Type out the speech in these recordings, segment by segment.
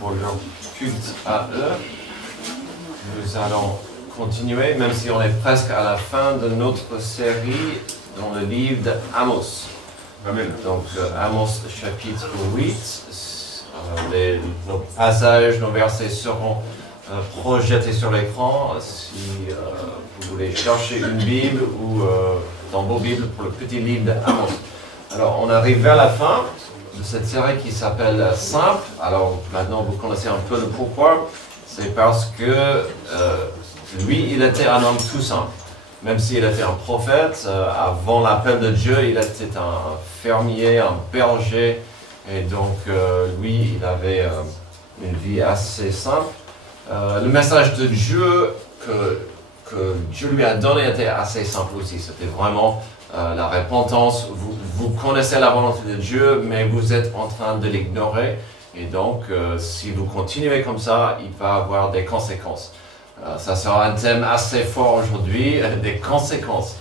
pour leur culte à eux. Nous allons continuer, même si on est presque à la fin de notre série dans le livre d'Amos. Amen. Donc, Amos chapitre 8. Nos passages, nos versets seront projetés sur l'écran. Si vous voulez chercher une Bible ou dans vos Bibles pour le petit livre d'Amos. Alors, on arrive vers la fin de cette série qui s'appelle Simple. Alors, maintenant, vous connaissez un peu le pourquoi. C'est parce que lui, il était un homme tout simple. Même s'il était un prophète, avant l'appel de Dieu, il était un fermier, un berger. Et donc, lui, il avait une vie assez simple. Le message de Dieu que Dieu lui a donné était assez simple aussi. C'était vraiment la repentance. Vous connaissez la volonté de Dieu, mais vous êtes en train de l'ignorer. Et donc, si vous continuez comme ça, il va avoir des conséquences. Ça sera un thème assez fort aujourd'hui, des conséquences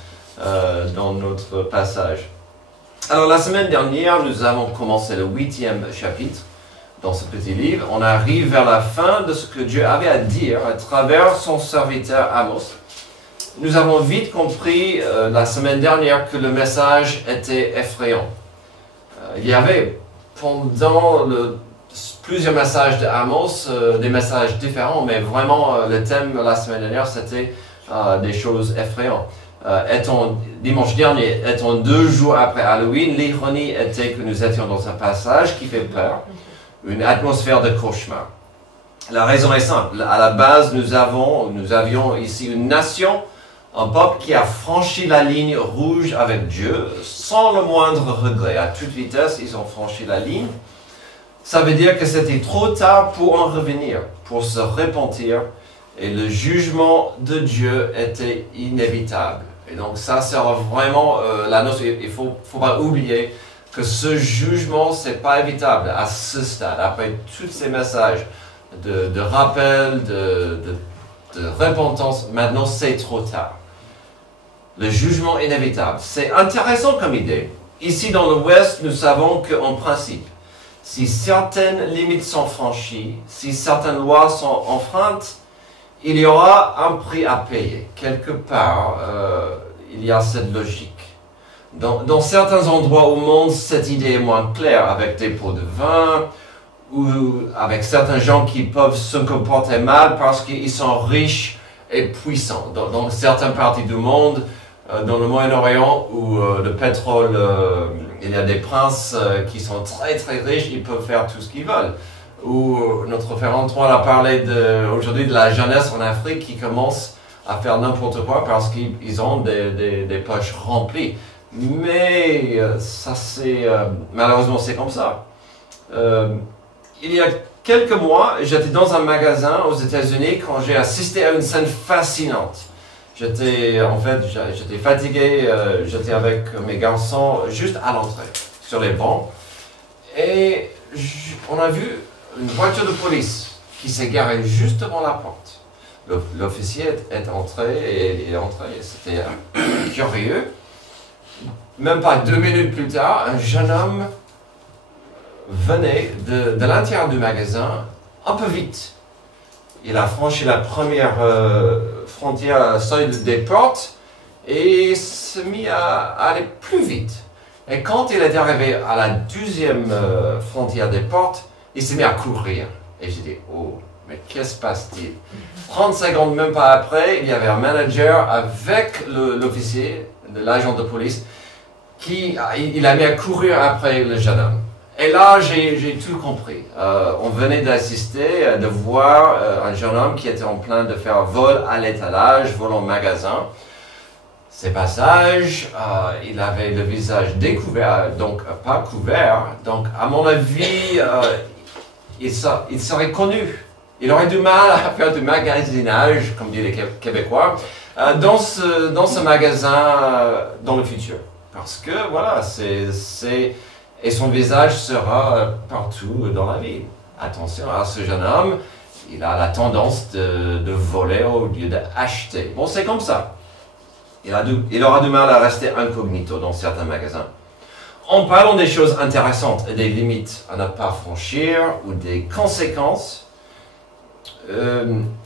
dans notre passage. Alors, la semaine dernière, nous avons commencé le 8e chapitre dans ce petit livre. On arrive vers la fin de ce que Dieu avait à dire à travers son serviteur Amos. Nous avons vite compris la semaine dernière que le message était effrayant. Il y avait pendant plusieurs messages d'Amos, des messages différents, mais vraiment le thème la semaine dernière, c'était des choses effrayantes. Dimanche dernier, étant 2 jours après Halloween, l'ironie était que nous étions dans un passage qui fait peur, une atmosphère de cauchemar. La raison est simple. À la base, nous avions ici une nation, un peuple qui a franchi la ligne rouge avec Dieu, sans le moindre regret. À toute vitesse, ils ont franchi la ligne. Ça veut dire que c'était trop tard pour en revenir, pour se repentir, et le jugement de Dieu était inévitable. Et donc ça sera vraiment la notion. Il ne faut pas oublier que ce jugement, ce n'est pas évitable à ce stade. Après tous ces messages de rappel, de repentance, maintenant c'est trop tard. Le jugement inévitable. C'est intéressant comme idée. Ici dans l'Ouest, nous savons qu'en principe, si certaines limites sont franchies, si certaines lois sont enfreintes, il y aura un prix à payer. Quelque part, il y a cette logique. Dans certains endroits au monde, cette idée est moins claire, avec des pots de vin, ou avec certains gens qui peuvent se comporter mal parce qu'ils sont riches et puissants. Dans certaines parties du monde, dans le Moyen-Orient, où le pétrole, il y a des princes qui sont très très riches, ils peuvent faire tout ce qu'ils veulent. Ou notre frère Antoine a parlé aujourd'hui de la jeunesse en Afrique qui commence à faire n'importe quoi parce qu'ils ont des poches remplies. Mais ça c'est malheureusement c'est comme ça. Il y a quelques mois, j'étais dans un magasin aux États-Unis quand j'ai assisté à une scène fascinante. J'étais fatigué, j'étais avec mes garçons juste à l'entrée, sur les bancs. Et on a vu une voiture de police qui s'est garée juste devant la porte. L'officier est entré et il est entré. C'était curieux. Même pas 2 minutes plus tard, un jeune homme venait de l'intérieur du magasin un peu vite. Il a franchi la première frontière, seuil des portes, et s'est mis à aller plus vite. Et quand il est arrivé à la 2e frontière des portes, il s'est mis à courir. Et j'ai dit, oh, mais qu'est-ce qui se passe-t-il? 30 secondes, même pas après, il y avait un manager avec l'officier, l'agent de police, il a mis à courir après le jeune homme. Et là, j'ai tout compris. On venait d'assister, de voir un jeune homme qui était en train de faire vol à l'étalage, vol en magasin. Ces passages, il avait le visage découvert, donc pas couvert. Donc, à mon avis, il serait connu. Il aurait du mal à faire du magasinage, comme disent les Québécois, dans ce magasin dans le futur. Parce que, voilà, et son visage sera partout dans la ville. Attention à ce jeune homme, il a la tendance de voler au lieu d'acheter. Bon, c'est comme ça. Il aura du mal à rester incognito dans certains magasins. En parlant des choses intéressantes et des limites à ne pas franchir ou des conséquences,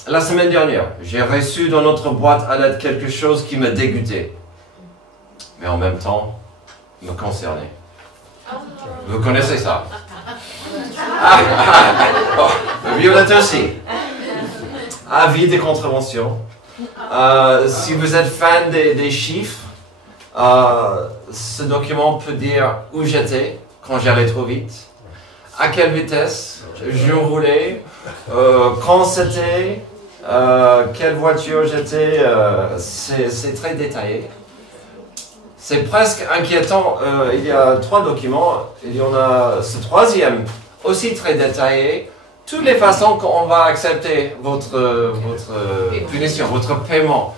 la semaine dernière, j'ai reçu dans notre boîte à lettres quelque chose qui me dégoûtait, mais en même temps me concernait. Vous connaissez ça? Violette aussi. Avis de contravention. Si vous êtes fan des chiffres, ce document peut dire où j'étais quand j'allais trop vite, à quelle vitesse je roulais, quand c'était, quelle voiture j'étais. C'est très détaillé. C'est presque inquiétant. Il y a 3 documents. Il y en a ce troisième aussi très détaillé. Toutes les façons qu'on va accepter votre punition, votre paiement.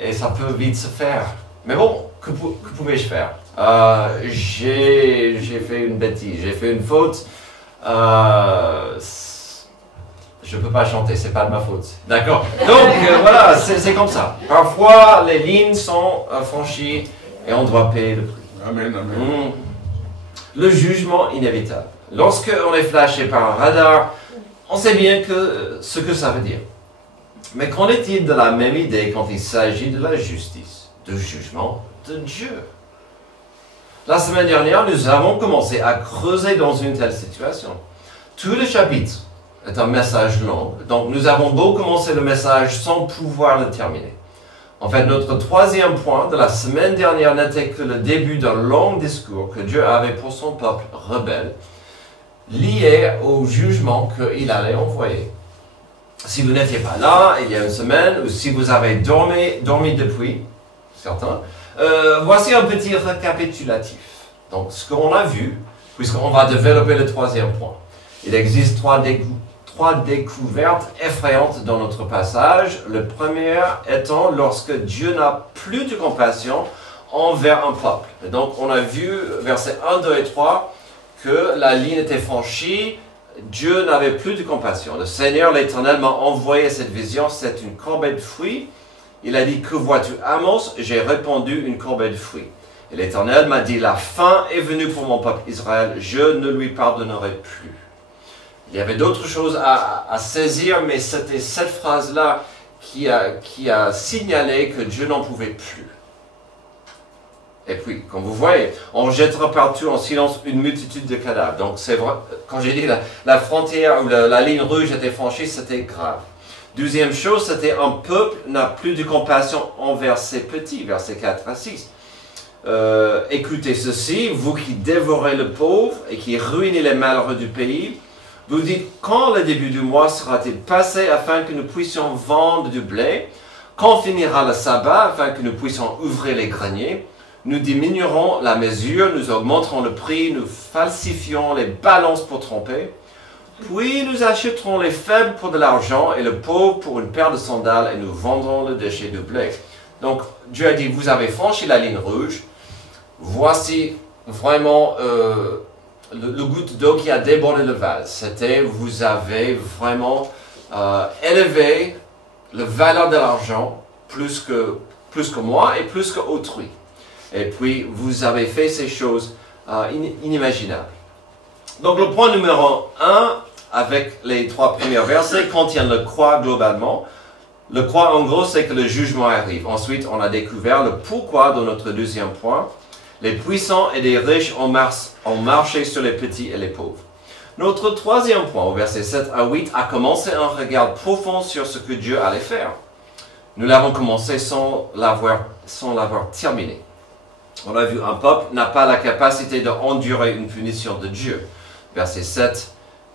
Et ça peut vite se faire. Mais bon, que pouvais-je faire? J'ai fait une bêtise, j'ai fait une faute. Je ne peux pas chanter, c'est pas de ma faute. D'accord. Donc voilà, c'est comme ça. Parfois, les lignes sont franchies et on doit payer le prix. Amen, amen. Le jugement inévitable. Lorsque on est flashé par un radar, on sait bien ce que ça veut dire. Mais qu'en est-il de la même idée quand il s'agit de la justice, du jugement de Dieu? La semaine dernière, nous avons commencé à creuser dans une telle situation. Tout le chapitre est un message long, donc nous avons beau commencer le message sans pouvoir le terminer. En fait, notre troisième point de la semaine dernière n'était que le début d'un long discours que Dieu avait pour son peuple rebelle, lié au jugement qu'il allait envoyer. Si vous n'étiez pas là il y a une semaine, ou si vous avez dormi depuis, certains, voici un petit récapitulatif. Donc, ce qu'on a vu, puisqu'on va développer le troisième point. Il existe trois découvertes effrayantes dans notre passage. Le premier étant lorsque Dieu n'a plus de compassion envers un peuple. Et donc, on a vu, versets 1, 2 et 3, que la ligne était franchie, Dieu n'avait plus de compassion. Le Seigneur, l'Éternel, m'a envoyé cette vision, c'est une corbeille de fruits. Il a dit, que vois-tu, Amos? J'ai répondu, une corbeille de fruits. Et l'Éternel m'a dit, la fin est venue pour mon peuple Israël, je ne lui pardonnerai plus. Il y avait d'autres choses à saisir, mais c'était cette phrase-là qui a signalé que Dieu n'en pouvait plus. Et puis, comme vous voyez, on jettera partout en silence une multitude de cadavres. Donc, c'est vrai, quand j'ai dit la frontière ou la ligne rouge était franchie, c'était grave. Deuxième chose, c'était un peuple n'a plus de compassion envers ses petits, versets 4 à 6. Écoutez ceci, vous qui dévorez le pauvre et qui ruinez les malheureux du pays, vous dites, quand le début du mois sera-t-il passé afin que nous puissions vendre du blé? Quand finira le sabbat afin que nous puissions ouvrir les greniers? Nous diminuerons la mesure, nous augmenterons le prix, nous falsifions les balances pour tromper. Puis nous achèterons les faibles pour de l'argent et le pauvre pour une paire de sandales et nous vendrons le déchet de blé. Donc Dieu a dit, vous avez franchi la ligne rouge. Voici vraiment le goutte d'eau qui a débordé le vase. C'était, vous avez vraiment élevé la valeur de l'argent plus que moi et plus qu'autrui. Et puis, vous avez fait ces choses inimaginables. Donc, le point numéro 1, avec les 3 premiers versets, contient le quoi globalement. Le quoi, en gros, c'est que le jugement arrive. Ensuite, on a découvert le pourquoi dans notre deuxième point. Les puissants et les riches ont marché sur les petits et les pauvres. Notre troisième point, au verset 7 à 8, a commencé un regard profond sur ce que Dieu allait faire. Nous l'avons commencé sans l'avoir terminé. On a vu, un peuple n'a pas la capacité d'endurer une punition de Dieu. Versets 7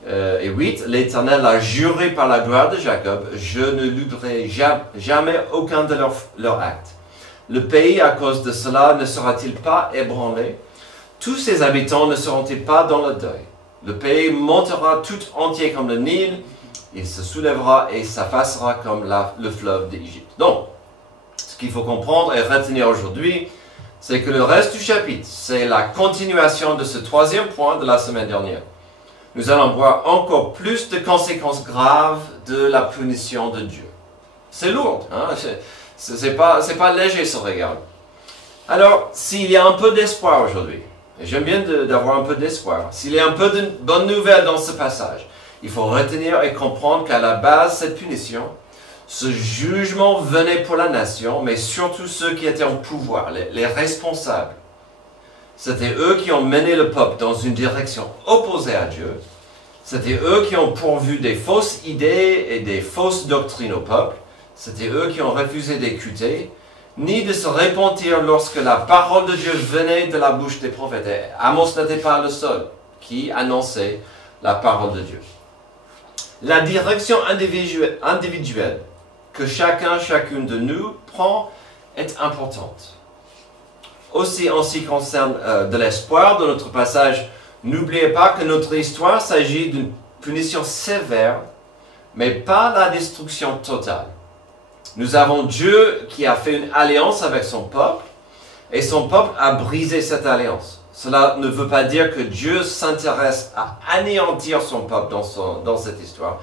et 8, l'Éternel a juré par la gloire de Jacob, je ne l'oublierai jamais aucun de leurs actes. Le pays, à cause de cela, ne sera-t-il pas ébranlé? Tous ses habitants ne seront-ils pas dans le deuil? Le pays montera tout entier comme le Nil, il se soulèvera et s'effacera comme le fleuve d'Égypte. Donc, ce qu'il faut comprendre et retenir aujourd'hui, c'est que le reste du chapitre, c'est la continuation de ce troisième point de la semaine dernière. Nous allons voir encore plus de conséquences graves de la punition de Dieu. C'est lourd, hein? C'est pas léger ce regard. Alors, s'il y a un peu d'espoir aujourd'hui, et j'aime bien d'avoir un peu d'espoir, s'il y a un peu de bonnes nouvelles dans ce passage, il faut retenir et comprendre qu'à la base, cette punition, ce jugement venait pour la nation, mais surtout ceux qui étaient au pouvoir, les responsables. C'était eux qui ont mené le peuple dans une direction opposée à Dieu. C'était eux qui ont pourvu des fausses idées et des fausses doctrines au peuple. C'était eux qui ont refusé d'écouter, ni de se repentir lorsque la parole de Dieu venait de la bouche des prophètes. Et Amos n'était pas le seul qui annonçait la parole de Dieu. La direction individuelle que chacune de nous prend est importante. Aussi en ce qui concerne de l'espoir de notre passage, n'oubliez pas que notre histoire s'agit d'une punition sévère, mais pas la destruction totale. Nous avons Dieu qui a fait une alliance avec son peuple, et son peuple a brisé cette alliance. Cela ne veut pas dire que Dieu s'intéresse à anéantir son peuple dans cette histoire.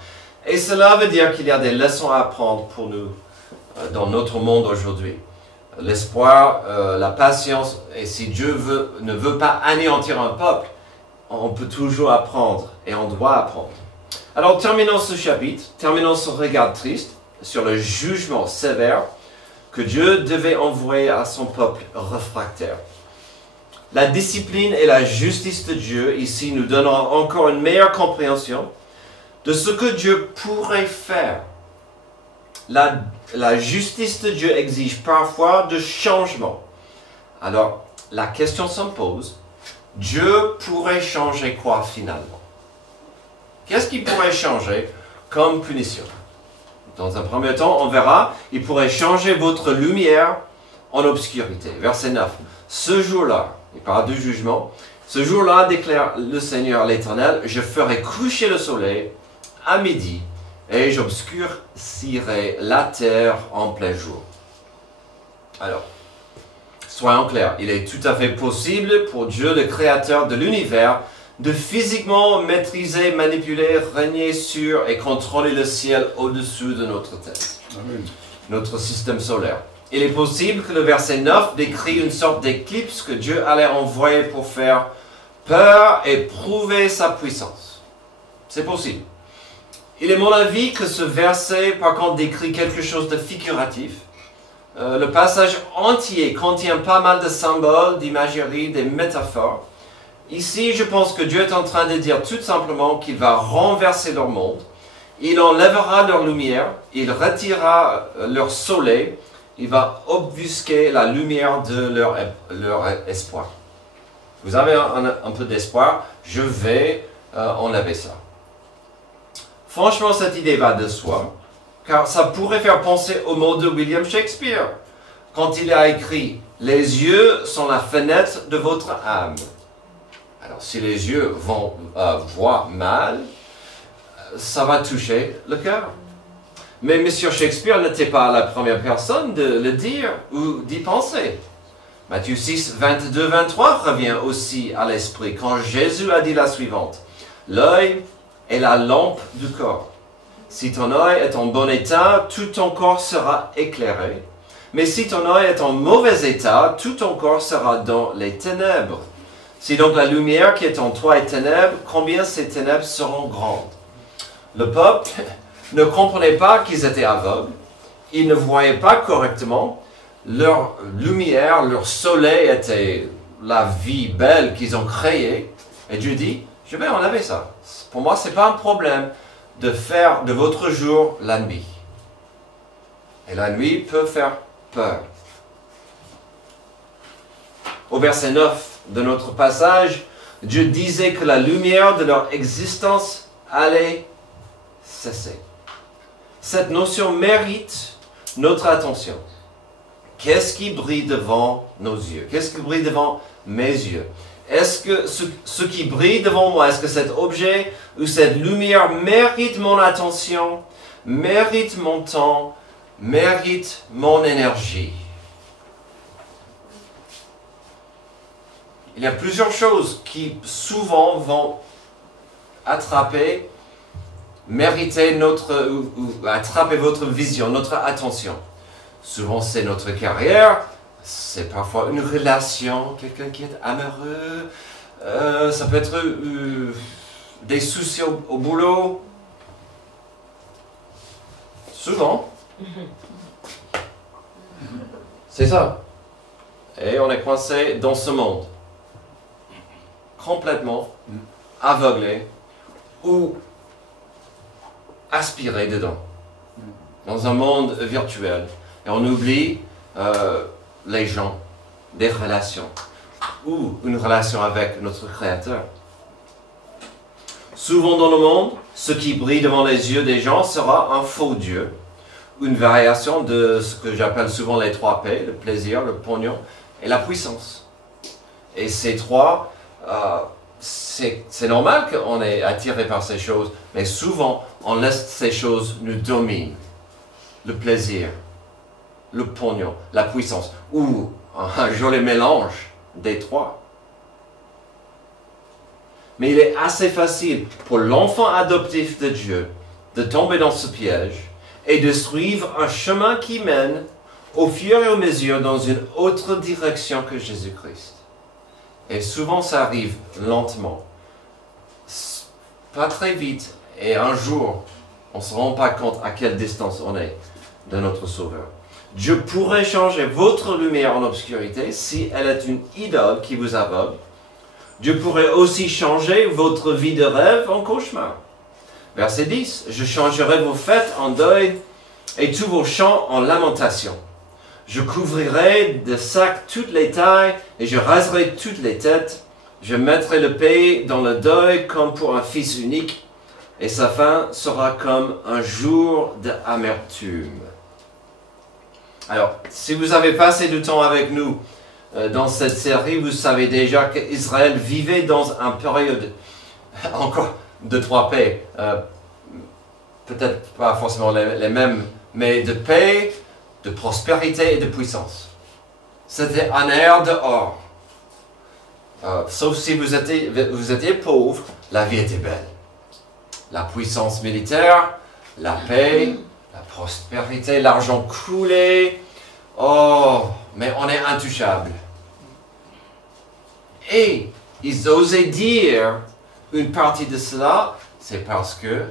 Et cela veut dire qu'il y a des leçons à apprendre pour nous dans notre monde aujourd'hui. L'espoir, la patience, et si Dieu ne veut pas anéantir un peuple, on peut toujours apprendre et on doit apprendre. Alors terminons ce chapitre, terminons ce regard triste sur le jugement sévère que Dieu devait envoyer à son peuple réfractaire. La discipline et la justice de Dieu ici nous donnent encore une meilleure compréhension de ce que Dieu pourrait faire. La justice de Dieu exige parfois de changements. Alors, la question se pose, Dieu pourrait changer quoi finalement? Qu'est-ce qu'il pourrait changer comme punition? Dans un premier temps, on verra, il pourrait changer votre lumière en obscurité. Verset 9. Ce jour-là, il parle du jugement, ce jour-là, déclare le Seigneur l'Éternel, je ferai coucher le soleil à midi et j'obscurcirai la terre en plein jour. Alors, soyons clairs, il est tout à fait possible pour Dieu, le Créateur de l'univers, de physiquement maîtriser, manipuler, régner sur et contrôler le ciel au-dessus de notre tête, notre système solaire. Il est possible que le verset 9 décrit une sorte d'éclipse que Dieu allait envoyer pour faire peur et prouver sa puissance. C'est possible. Il est mon avis que ce verset, par contre, décrit quelque chose de figuratif. Le passage entier contient pas mal de symboles, d'imagerie, des métaphores. Ici, je pense que Dieu est en train de dire tout simplement qu'il va renverser leur monde. Il enlèvera leur lumière, il retirera leur soleil, il va obfusquer la lumière de leur espoir. Vous avez un peu d'espoir, je vais enlever ça. Franchement, cette idée va de soi, car ça pourrait faire penser aux mots de William Shakespeare, quand il a écrit « Les yeux sont la fenêtre de votre âme ». Alors, si les yeux voient mal, ça va toucher le cœur. Mais M. Shakespeare n'était pas la première personne de le dire ou d'y penser. Matthieu 6, 22-23 revient aussi à l'esprit quand Jésus a dit la suivante. « L'œil est la lampe du corps. Si ton œil est en bon état, tout ton corps sera éclairé. Mais si ton œil est en mauvais état, tout ton corps sera dans les ténèbres. Si donc la lumière qui est en toi est ténèbres, combien ces ténèbres seront grandes? » Le peuple ne comprenait pas qu'ils étaient aveugles. Ils ne voyaient pas correctement. Leur lumière, leur soleil était la vie belle qu'ils ont créée. Et Dieu dit, je vais enlever ça. Pour moi, ce n'est pas un problème de faire de votre jour la nuit. Et la nuit peut faire peur. Au verset 9 de notre passage, Dieu disait que la lumière de leur existence allait cesser. Cette notion mérite notre attention. Qu'est-ce qui brille devant nos yeux? Qu'est-ce qui brille devant mes yeux? Est-ce que ce qui brille devant moi, est-ce que cet objet ou cette lumière mérite mon attention, mérite mon temps, mérite mon énergie? Il y a plusieurs choses qui souvent vont attraper, mériter attraper votre vision, notre attention. Souvent c'est notre carrière, c'est parfois une relation, quelqu'un qui est amoureux. Ça peut être des soucis au boulot. Souvent. C'est ça. Et on est coincé dans ce monde. Complètement aveuglé ou aspiré dedans. Dans un monde virtuel. Et on oublie les gens, des relations. Ou une relation avec notre Créateur. Souvent dans le monde, ce qui brille devant les yeux des gens sera un faux Dieu, une variation de ce que j'appelle souvent les 3 P, le plaisir, le pognon et la puissance. Et ces trois, c'est normal qu'on est attiré par ces choses, mais souvent on laisse ces choses nous dominer. Le plaisir, le pognon, la puissance, ou un joli mélange des trois. Mais il est assez facile pour l'enfant adoptif de Dieu de tomber dans ce piège et de suivre un chemin qui mène au fur et à mesure dans une autre direction que Jésus-Christ. Et souvent ça arrive lentement, pas très vite, et un jour, on ne se rend pas compte à quelle distance on est de notre Sauveur. Dieu pourrait changer votre lumière en obscurité si elle est une idole qui vous aveugle. Dieu pourrait aussi changer votre vie de rêve en cauchemar. Verset 10. Je changerai vos fêtes en deuil et tous vos chants en lamentation. Je couvrirai de sacs toutes les tailles et je raserai toutes les têtes. Je mettrai le pays dans le deuil comme pour un fils unique et sa fin sera comme un jour d'amertume. Alors, si vous avez passé du temps avec nous dans cette série, vous savez déjà qu'Israël vivait dans une période encore de 3 paix. Peut-être pas forcément les mêmes, mais de paix, de prospérité et de puissance. C'était un air dehors. Sauf si vous étiez pauvre, la vie était belle. La puissance militaire, la paix, la prospérité, l'argent coulait. Oh, mais on est intouchable. Et ils osaient dire une partie de cela, c'est parce que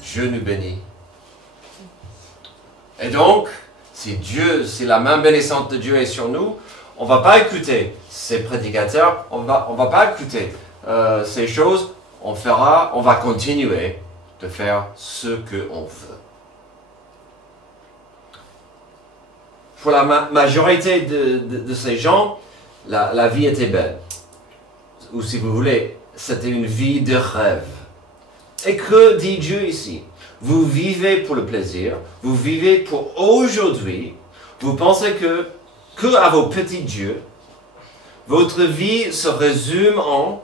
Dieu nous bénit. Et donc, si la main bénissante de Dieu est sur nous, on ne va pas écouter ces prédicateurs, on va pas écouter ces choses, on va continuer de faire ce qu'on veut. Pour la majorité de ces gens, la vie était belle. Ou si vous voulez, c'était une vie de rêve. Et que dit Dieu ici? Vous vivez pour le plaisir, vous vivez pour aujourd'hui, vous pensez que à vos petits dieux, votre vie se résume en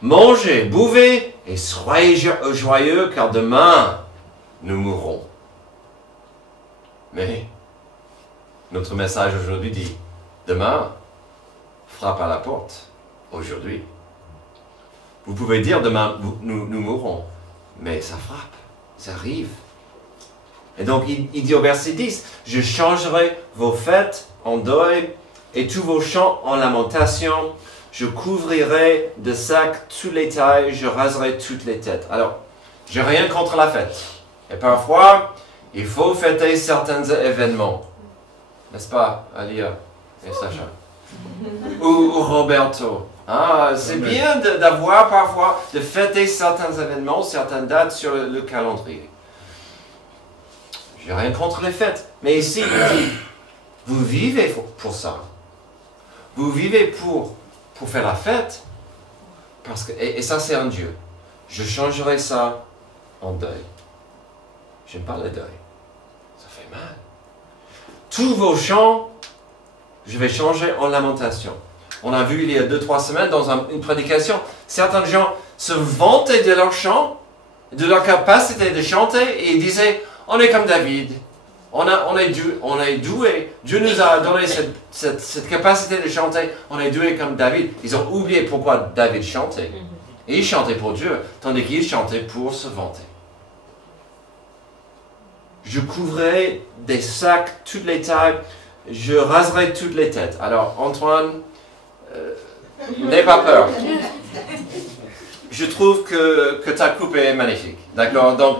mangez, buvez et soyez joyeux car demain nous mourrons. Mais notre message aujourd'hui dit, demain frappe à la porte, aujourd'hui. Vous pouvez dire demain nous mourrons, mais ça frappe, ça arrive. Et donc il dit au verset 10, je changerai vos fêtes en deuil et tous vos chants en lamentation. Je couvrirai de sacs toutes les tailles, je raserai toutes les têtes. Alors, j'ai rien contre la fête. Et parfois, il faut fêter certains événements. N'est-ce pas, Alia et Sacha? ou Roberto. C'est bien d'avoir parfois, de fêter certains événements, certaines dates sur le calendrier. J'ai rien contre les fêtes. Mais ici, il dit, vous vivez pour ça. Vous vivez pour faire la fête. Parce que, et ça, c'est un Dieu. Je changerai ça en deuil. J'aime pas le deuil. Ça fait mal. Tous vos chants, je vais changer en lamentation. On a vu il y a 2-3 semaines dans une prédication, certains gens se vantaient de leur chant, de leur capacité de chanter, et ils disaient, on est comme David, on est doué, Dieu nous a donné cette capacité de chanter, on est doué comme David. Ils ont oublié pourquoi David chantait. Et il chantait pour Dieu, tandis qu'il chantait pour se vanter. Je couvrais des sacs toutes les tailles, je raserai toutes les têtes. Alors, Antoine, n'aie pas peur. Je trouve que ta coupe est magnifique. D'accord? Donc,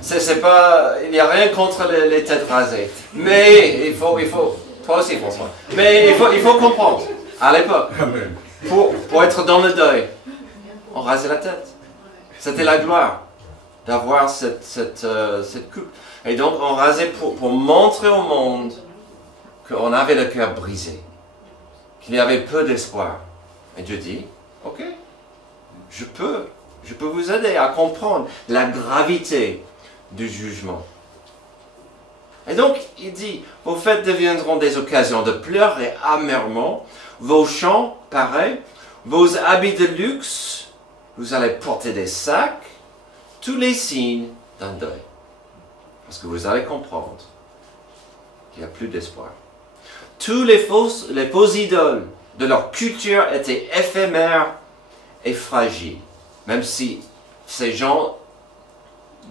c'est pas, il n'y a rien contre les têtes rasées. Mais il faut, toi aussi François, mais il faut comprendre, à l'époque, pour être dans le deuil, on rasait la tête. C'était la gloire d'avoir cette coupe. Et donc, on rasait pour montrer au monde qu'on avait le cœur brisé, qu'il y avait peu d'espoir. Et Dieu dit, ok, je peux vous aider à comprendre la gravité du jugement. Et donc, il dit, vos fêtes deviendront des occasions de pleurer amèrement, vos chants, pareil, vos habits de luxe, vous allez porter des sacs, tous les signes d'un deuil. Parce que vous allez comprendre qu'il n'y a plus d'espoir. Tous les fausses idoles de leur culture étaient éphémères et fragiles, même si ces gens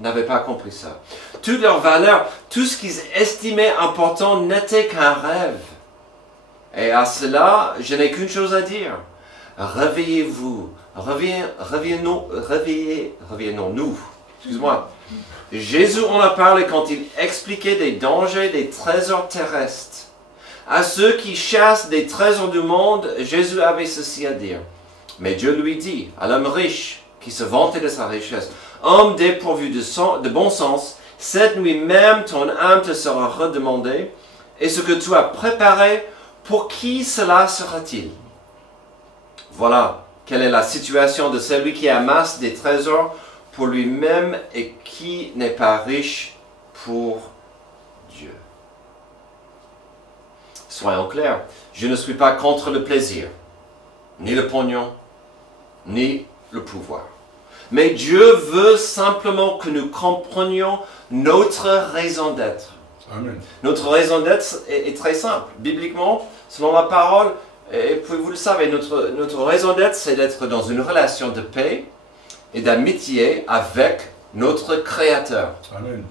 n'avaient pas compris ça. Toute leur valeur, tout ce qu'ils estimaient important n'était qu'un rêve. Et à cela, je n'ai qu'une chose à dire. Réveillez-vous, réveillons-nous. Excuse-moi. Jésus en a parlé quand il expliquait des dangers des trésors terrestres. À ceux qui chassent des trésors du monde, Jésus avait ceci à dire. Mais Dieu lui dit, à l'homme riche qui se vantait de sa richesse, homme dépourvu de bon sens, cette nuit même ton âme te sera redemandée, et ce que tu as préparé, pour qui cela sera-t-il? Voilà quelle est la situation de celui qui amasse des trésors pour lui-même et qui n'est pas riche pour Dieu. Soyons clairs, je ne suis pas contre le plaisir, ni le pognon, ni le pouvoir. Mais Dieu veut simplement que nous comprenions notre raison d'être. Amen. Notre raison d'être est très simple. Bibliquement, selon la parole, et puis vous le savez, notre raison d'être, c'est d'être dans une relation de paix et d'amitié avec notre Créateur. Amen.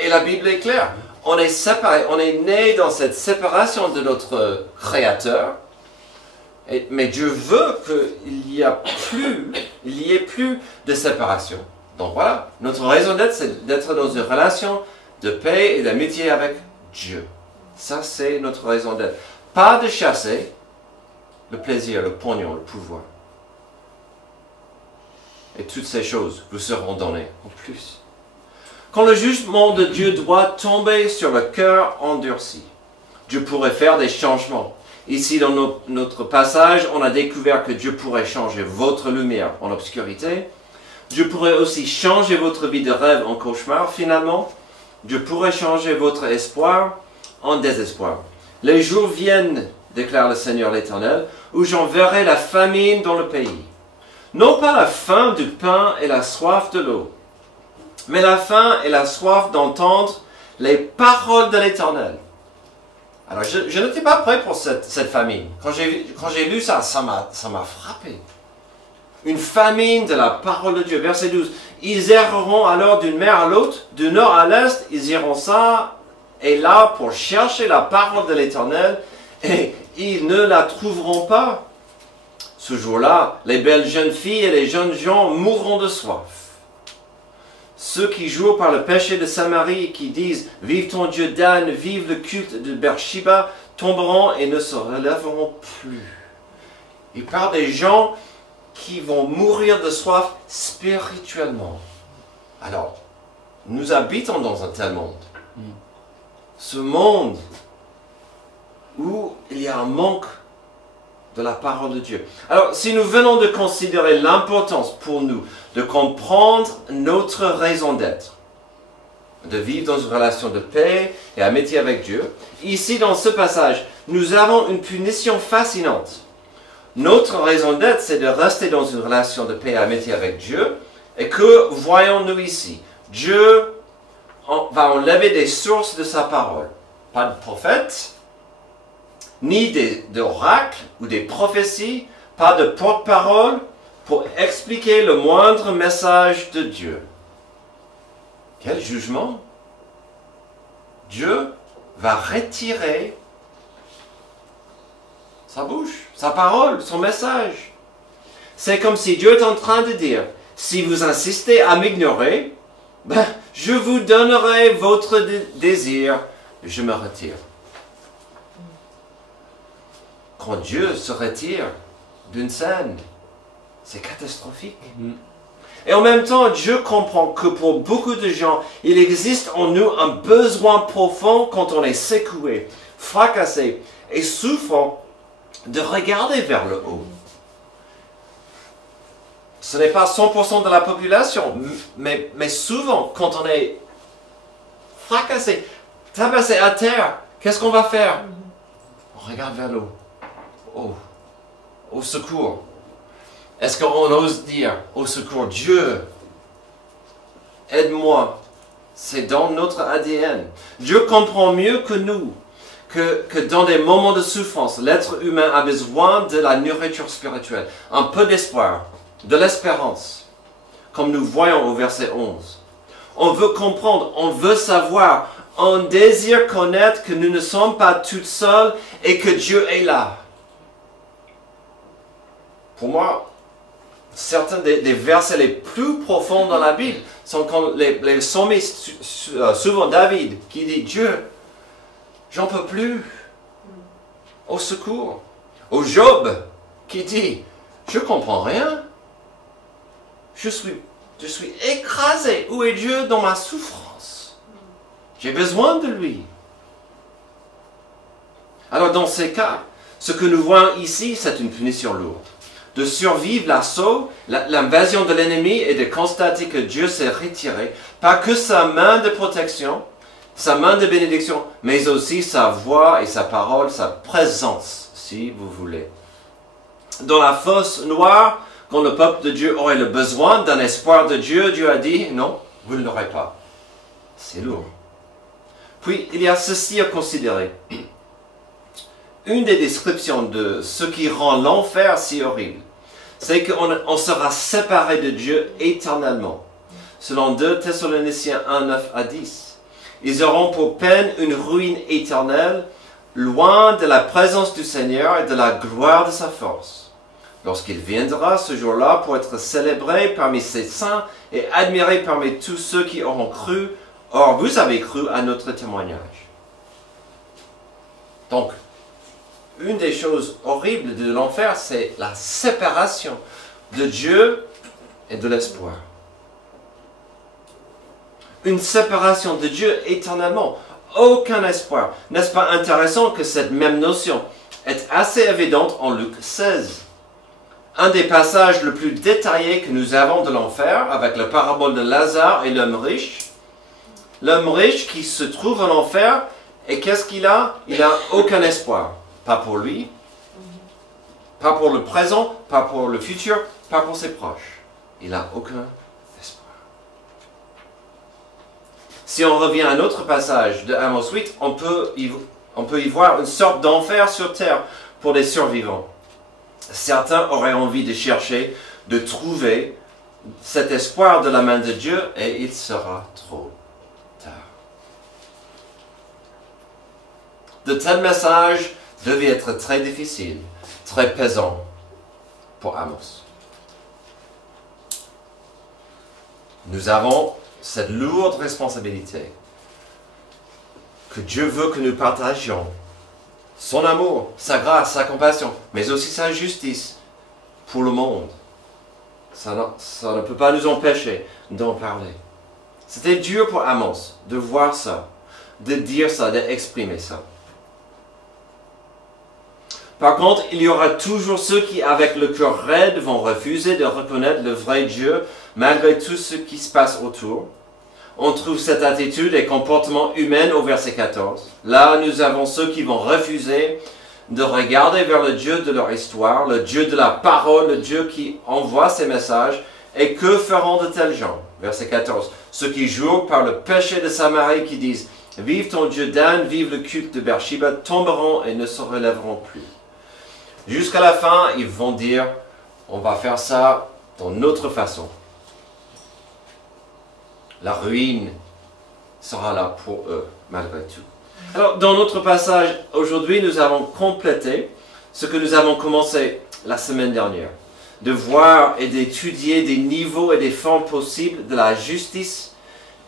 Et la Bible est claire. On est séparé, on est né dans cette séparation de notre Créateur. Mais Dieu veut qu'il n'y ait plus de séparation. Donc voilà, notre raison d'être, c'est d'être dans une relation de paix et d'amitié avec Dieu. Ça, c'est notre raison d'être. Pas de chasser le plaisir, le pognon, le pouvoir. Et toutes ces choses vous seront données en plus. Quand le jugement de Dieu doit tomber sur le cœur endurci, Dieu pourrait faire des changements. Ici, dans notre passage, on a découvert que Dieu pourrait changer votre lumière en obscurité. Dieu pourrait aussi changer votre vie de rêve en cauchemar. Finalement, Dieu pourrait changer votre espoir en désespoir. Les jours viennent, déclare le Seigneur l'Éternel, où j'enverrai la famine dans le pays. Non pas la faim du pain et la soif de l'eau, mais la faim et la soif d'entendre les paroles de l'Éternel. Alors, je n'étais pas prêt pour cette famine. Quand j'ai lu ça, ça m'a frappé. Une famine de la parole de Dieu. Verset 12. Ils erreront alors d'une mer à l'autre, du nord à l'est, ils iront ça et là pour chercher la parole de l'Éternel, et ils ne la trouveront pas. Ce jour-là, les belles jeunes filles et les jeunes gens mourront de soif. Ceux qui jouent par le péché de Samarie et qui disent « Vive ton Dieu Dan, vive le culte de Beersheba » tomberont et ne se relèveront plus. Il parle des gens qui vont mourir de soif spirituellement. Alors, nous habitons dans un tel monde. Ce monde où il y a un manque de la parole de Dieu. Alors, si nous venons de considérer l'importance pour nous de comprendre notre raison d'être, de vivre dans une relation de paix et amitié avec Dieu, ici dans ce passage, nous avons une punition fascinante. Notre raison d'être, c'est de rester dans une relation de paix et amitié avec Dieu. Et que voyons-nous ici? Dieu va enlever des sources de sa parole. Pas de prophète, ni d'oracles ou des prophéties, pas de porte-parole pour expliquer le moindre message de Dieu. Quel jugement! Dieu va retirer sa bouche, sa parole, son message. C'est comme si Dieu est en train de dire, si vous insistez à m'ignorer, ben, je vous donnerai votre désir, je me retire. Quand Dieu se retire d'une scène, c'est catastrophique. Et en même temps, Dieu comprend que pour beaucoup de gens, il existe en nous un besoin profond quand on est secoué, fracassé et souffrant de regarder vers le haut. Ce n'est pas 100% de la population, mais souvent, quand on est fracassé, tabassé à terre, qu'est-ce qu'on va faire? On regarde vers le haut. Au secours. Est-ce qu'on ose dire au secours, Dieu, aide-moi? C'est dans notre ADN. Dieu comprend mieux que nous que dans des moments de souffrance, l'être humain a besoin de la nourriture spirituelle, un peu d'espoir, de l'espérance, comme nous voyons au verset 11. On veut comprendre, on veut savoir, on désire connaître que nous ne sommes pas toutes seules et que Dieu est là. Pour moi, certains des versets les plus profonds dans la Bible sont comme les psalmistes, souvent David, qui dit « Dieu, j'en peux plus, au secours ». Ou Job, qui dit « Je ne comprends rien, je suis écrasé, où est Dieu dans ma souffrance? J'ai besoin de lui ». Alors dans ces cas, ce que nous voyons ici, c'est une punition lourde. De survivre l'assaut, l'invasion de l'ennemi et de constater que Dieu s'est retiré, pas que sa main de protection, sa main de bénédiction, mais aussi sa voix et sa parole, sa présence, si vous voulez. Dans la fosse noire, quand le peuple de Dieu aurait le besoin d'un espoir de Dieu, Dieu a dit, non, vous ne l'aurez pas. C'est lourd. Puis, il y a ceci à considérer. Une des descriptions de ce qui rend l'enfer si horrible, c'est qu'on sera séparé de Dieu éternellement. Selon 2 Thessaloniciens 1, 9 à 10. Ils auront pour peine une ruine éternelle, loin de la présence du Seigneur et de la gloire de sa force. Lorsqu'il viendra ce jour-là pour être célébré parmi ses saints et admiré parmi tous ceux qui auront cru, or vous avez cru à notre témoignage. Donc, une des choses horribles de l'enfer, c'est la séparation de Dieu et de l'espoir. Une séparation de Dieu éternellement. Aucun espoir. N'est-ce pas intéressant que cette même notion est assez évidente en Luc 16? Un des passages les plus détaillés que nous avons de l'enfer, avec la parabole de Lazare et l'homme riche. L'homme riche qui se trouve en enfer, et qu'est-ce qu'il a? Il n'a aucun espoir. Pas pour lui, pas pour le présent, pas pour le futur, pas pour ses proches. Il n'a aucun espoir. Si on revient à un autre passage de Amos 8, on peut y voir une sorte d'enfer sur terre pour les survivants. Certains auraient envie de chercher, de trouver cet espoir de la main de Dieu, et il sera trop tard. De tels messages devait être très difficile, très pesant pour Amos. Nous avons cette lourde responsabilité que Dieu veut que nous partagions. Son amour, sa grâce, sa compassion, mais aussi sa justice pour le monde. Ça ne peut pas nous empêcher d'en parler. C'était dur pour Amos de voir ça, de dire ça, d'exprimer ça. Par contre, il y aura toujours ceux qui, avec le cœur raide, vont refuser de reconnaître le vrai Dieu, malgré tout ce qui se passe autour. On trouve cette attitude et comportement humain au verset 14. Là, nous avons ceux qui vont refuser de regarder vers le Dieu de leur histoire, le Dieu de la parole, le Dieu qui envoie ses messages. Et que feront de tels gens? Verset 14. Ceux qui jurent par le péché de Samarie, qui disent « Vive ton Dieu Dan, vive le culte de Beersheba », tomberont et ne se relèveront plus. Jusqu'à la fin, ils vont dire, on va faire ça dans notre façon. La ruine sera là pour eux, malgré tout. Alors, dans notre passage, aujourd'hui, nous avons complété ce que nous avons commencé la semaine dernière, de voir et d'étudier des niveaux et des formes possibles de la justice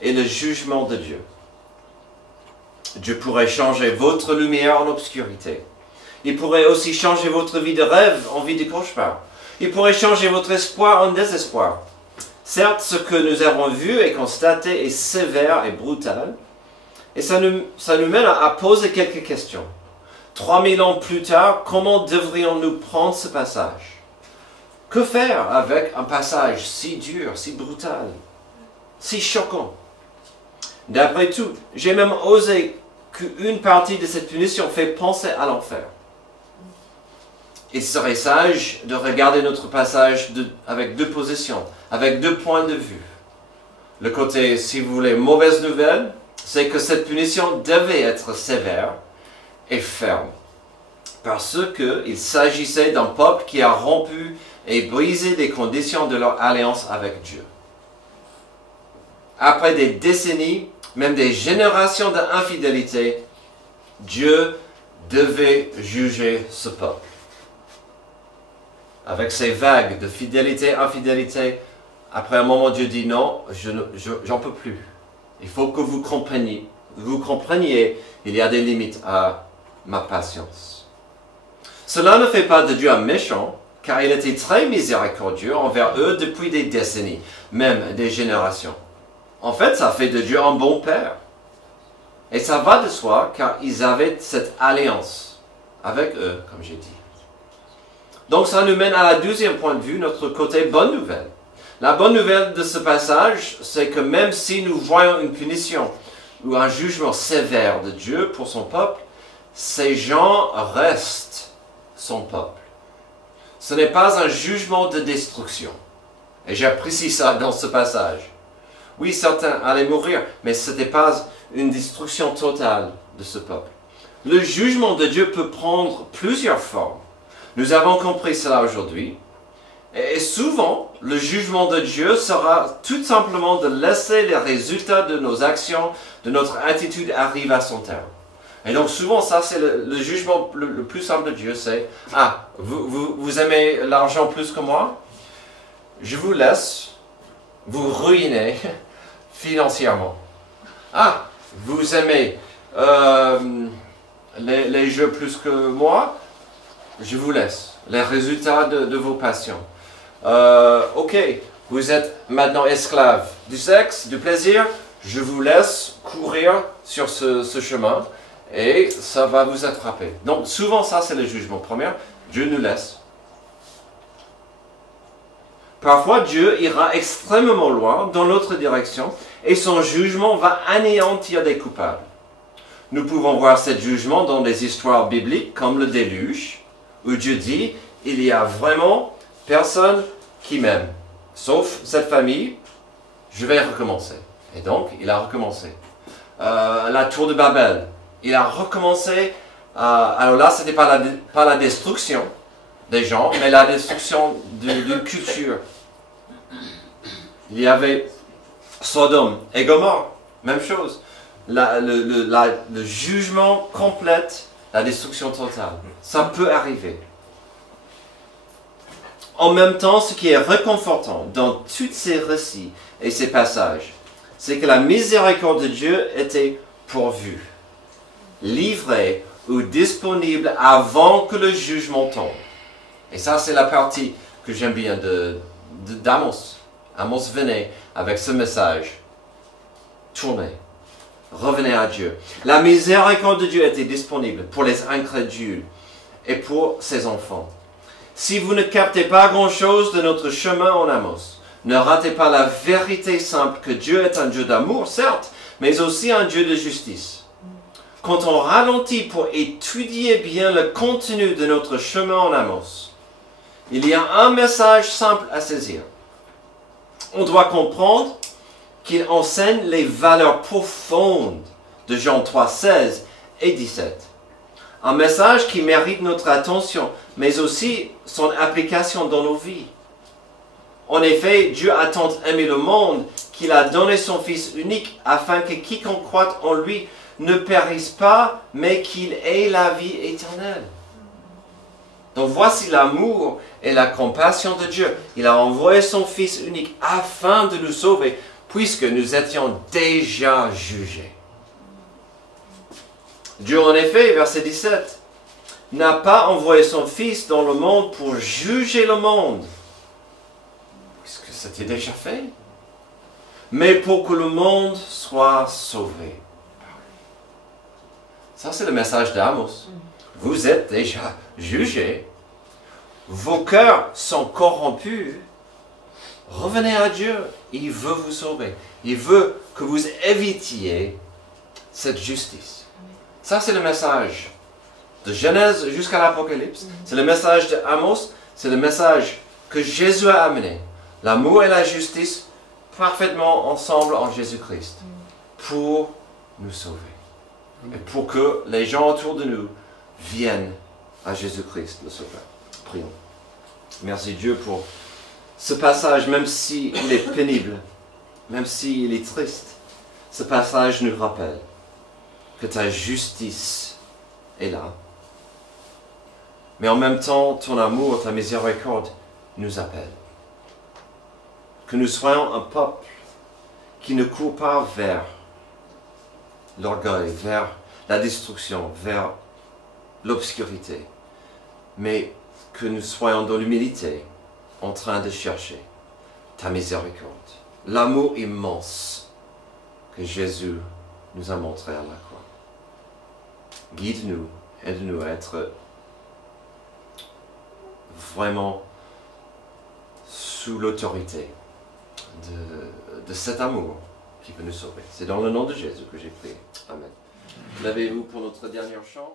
et le jugement de Dieu. Dieu pourrait changer votre lumière en obscurité. Il pourrait aussi changer votre vie de rêve en vie de cauchemar. Il pourrait changer votre espoir en désespoir. Certes, ce que nous avons vu et constaté est sévère et brutal, et ça nous mène à poser quelques questions. 3000 ans plus tard, comment devrions-nous prendre ce passage? Que faire avec un passage si dur, si brutal, si choquant? D'après tout, j'ai même osé qu'une partie de cette punition fait penser à l'enfer. Il serait sage de regarder notre passage avec deux positions, avec deux points de vue. Le côté, si vous voulez, mauvaise nouvelle, c'est que cette punition devait être sévère et ferme, parce qu'il s'agissait d'un peuple qui a rompu et brisé les conditions de leur alliance avec Dieu. Après des décennies, même des générations d'infidélité, Dieu devait juger ce peuple. Avec ces vagues de fidélité, infidélité, après un moment, Dieu dit non, j'en peux plus. Il faut que vous compreniez, il y a des limites à ma patience. Cela ne fait pas de Dieu un méchant, car il était très miséricordieux envers eux depuis des décennies, même des générations. En fait, ça fait de Dieu un bon père. Et ça va de soi, car ils avaient cette alliance avec eux, comme j'ai dit. Donc ça nous mène à la deuxième point de vue, notre côté bonne nouvelle. La bonne nouvelle de ce passage, c'est que même si nous voyons une punition ou un jugement sévère de Dieu pour son peuple, ces gens restent son peuple. Ce n'est pas un jugement de destruction. Et j'apprécie ça dans ce passage. Oui, certains allaient mourir, mais ce n'était pas une destruction totale de ce peuple. Le jugement de Dieu peut prendre plusieurs formes. Nous avons compris cela aujourd'hui. Et souvent, le jugement de Dieu sera tout simplement de laisser les résultats de nos actions, de notre attitude arriver à son terme. Et donc souvent, ça c'est le jugement le plus simple de Dieu, c'est « Ah, vous aimez l'argent plus que moi? Je vous laisse vous ruiner financièrement. Ah, vous aimez les jeux plus que moi? Je vous laisse les résultats de vos passions. Ok, vous êtes maintenant esclave du sexe, du plaisir, je vous laisse courir sur ce chemin et ça va vous attraper. Donc souvent ça c'est le jugement premier, Dieu nous laisse. Parfois Dieu ira extrêmement loin dans l'autre direction et son jugement va anéantir des coupables. Nous pouvons voir ce jugement dans des histoires bibliques comme le déluge, où Dieu dit, il y a vraiment personne qui m'aime. Sauf cette famille, je vais recommencer. Et donc, il a recommencé. La tour de Babel, il a recommencé. Alors là, ce n'était pas la destruction des gens, mais la destruction d'une culture. Il y avait Sodome et Gomorrhe, même chose. Le jugement complet, la destruction totale. Ça peut arriver. En même temps, ce qui est réconfortant dans tous ces récits et ces passages, c'est que la miséricorde de Dieu était pourvue, livrée ou disponible avant que le jugement tombe. Et ça, c'est la partie que j'aime bien d'Amos. Amos venait avec ce message. Tournez. Revenez à Dieu. La miséricorde de Dieu était disponible pour les incrédules et pour ses enfants. Si vous ne captez pas grand-chose de notre chemin en Amos, ne ratez pas la vérité simple que Dieu est un Dieu d'amour, certes, mais aussi un Dieu de justice. Quand on ralentit pour étudier bien le contenu de notre chemin en Amos, il y a un message simple à saisir. On doit comprendre qu'il enseigne les valeurs profondes de Jean 3, 16 et 17. Un message qui mérite notre attention, mais aussi son application dans nos vies. En effet, Dieu a tant aimé le monde qu'il a donné son Fils unique afin que quiconque croit en lui ne périsse pas, mais qu'il ait la vie éternelle. Donc voici l'amour et la compassion de Dieu. Il a envoyé son Fils unique afin de nous sauver, puisque nous étions déjà jugés. Dieu, en effet, verset 17, n'a pas envoyé son Fils dans le monde pour juger le monde, puisque c'était déjà fait, mais pour que le monde soit sauvé. Ça, c'est le message d'Amos. Vous êtes déjà jugés. Vos cœurs sont corrompus. Revenez à Dieu. Il veut vous sauver. Il veut que vous évitiez cette justice. Ça, c'est le message de Genèse jusqu'à l'Apocalypse. C'est le message d'Amos. C'est le message que Jésus a amené. L'amour et la justice parfaitement ensemble en Jésus-Christ. Pour nous sauver. Et pour que les gens autour de nous viennent à Jésus-Christ, le Sauveur. Prions. Merci Dieu pour ce passage, même s'il est pénible, même s'il est triste. Ce passage nous rappelle que ta justice est là. Mais en même temps, ton amour, ta miséricorde nous appelle. Que nous soyons un peuple qui ne court pas vers l'orgueil, vers la destruction, vers l'obscurité, mais que nous soyons dans l'humilité, en train de chercher ta miséricorde, l'amour immense que Jésus nous a montré à la croix. Guide-nous, aide-nous à être vraiment sous l'autorité de cet amour qui peut nous sauver. C'est dans le nom de Jésus que j'ai prié. Amen. Levez-vous pour notre dernier chant.